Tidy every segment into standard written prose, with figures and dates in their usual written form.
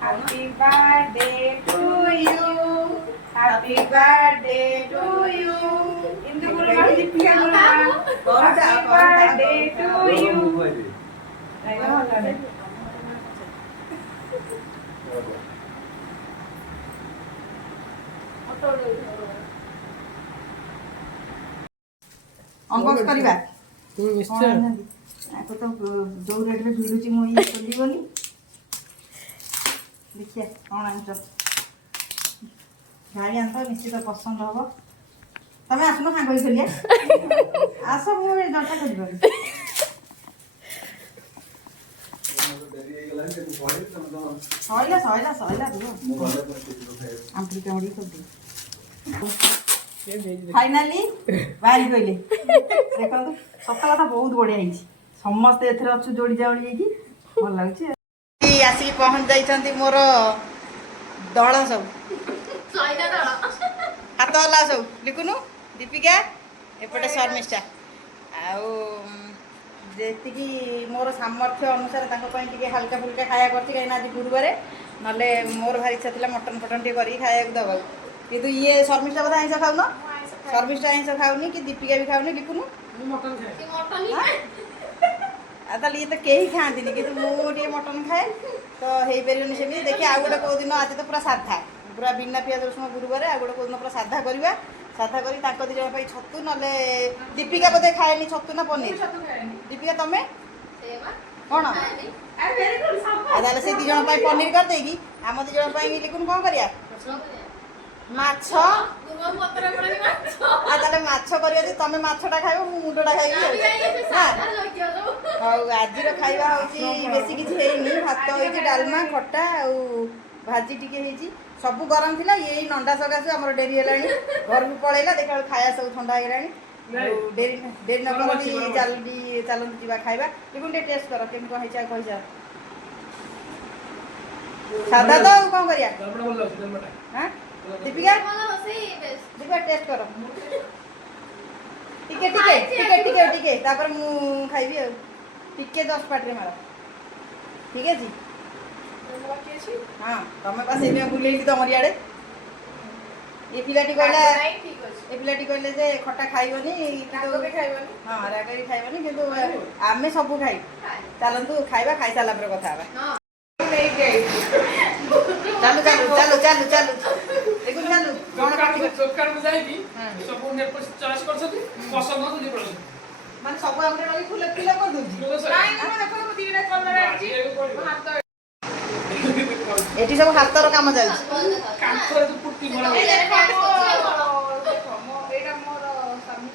Happy birthday to you. Happy birthday to you. Indu guru ma Deepika guru ma. Happy birthday to you. ଅଙ୍କସ କରିବା ନିଶ୍ଚୟ ଆକୁ ତ ଯୋଉ ରେଟରେ ଭିଡୁଛି ମୁଁ ଇଏ ଖୋଲିବନି ଦେଖିଆ କଣ ଆଣିଛ ଗାଈ ଆଣିତ ନିଶ୍ଚିତ ପସନ୍ଦ ହବ ତମେ ଆସୁନ ସାଙ୍ଗ ହେଇ ଖୋଲିଆ ଆସ ମୁଁ ଜଣଟା ଖୋଲିପାରି ସଇଲା ସଇଲା ସଇଲା ରୁହ ଆମ୍ପୁଡ଼ି କାମୁଡ଼ି ଖୋଲି फाइनाली बाहरी कहले देखो सत कथा बहुत बढ़िया होइछि समस्त एथरे अछु जोड़ी जावड़ी हेकि भल लागछि आसी पहुंच जाइछंती मोर दळ सब सईदा दळ हाथ हला सब लिखुनु दीपिका एपटे शर्मिष्ठा आउ जेतिकी मोर सामर्थ्य अनुसार ताको पई टिके हल्का फुल्का खाया करछि काई ना आज गुरुवार नले मोर भारी इच्छा थिला मटन फटन टे करी खाया दबा किंतु ये शर्मिष्ठा बोधा आइंसा खाउ न शर्मिष्ठा आइंसा खाउनी कि दीपिका भी खाउनी लिखुनु मटन खाए ताले ये तो केही खाआंतिनी किंतु मु टे मटन खाए तो हेई परियोनी सेमी देखि आ गोटे को दिन आज तो पूरा साधा पूरा बिना पियाज रसुण गुरुवार आ गोटे को दिन पूरा साधा करबा साधा करी ताको दि जण पई छतु नले दीपिका बोधे खाएनी छतु ना पनीर दीपिका तमे सेमा कोन आ वेरी गुड सब आ ताले से दि जण पई पनीर कर देगी हम दि जण पई लिखुन कोन करिया माछ गुरुवा पत्र पड़े माछ आ ताले माछ करिया जे तमे माछटा खाइबो मु मुंडटा खाइबी हां आज रो खाइबा होची बेसी किछि हेइनी भात होची डालमा खट्टा आ भाजी टिके हेची सब गरम थिला एई नंडा सगासु हमर डेरी हेलानी घर भी पळैला देखा खाया सब ठंडा हेलानी डेरी डेरी न करली जल्दी चलन जीवा खाइबा लेकिन टे टेस्ट कर केम को हेचा कहिसा सादा तो कोन करिया हां दीपिका दीपिका टेस्ट करो टिके टिके टिके टिके टिके तापर मु खाइबी आ टिके 10 पाट रे मारा ठीक है जी हां तमे पास एबे बुलेली तमरी आड़े ए पिलाटी कहला ए पिलाटी कहले जे खट्टा खाइबनी रागो के खाइबनी हां रागो के खाइबनी किंतु आमे सब खाइ चलंतु खाइबा खाइ साला पर कथा बा हां नहीं गई चालू चालू चालू चालू चालू देखो चालू कोन काटी चोकर बुझाइबी सब ने चॉइस कर सकी पसंद हो जे पड़ो माने सब हमरे रही फुल पिला कर दूजी नहीं ना देखो मु दीटा कलर आछि हाथ एटी सब हाथर काम जाय कांथर जो पुट्टी बना एटा मोर सामने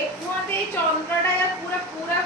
एक कुआं दे चंद्रडा या पूरा पूरा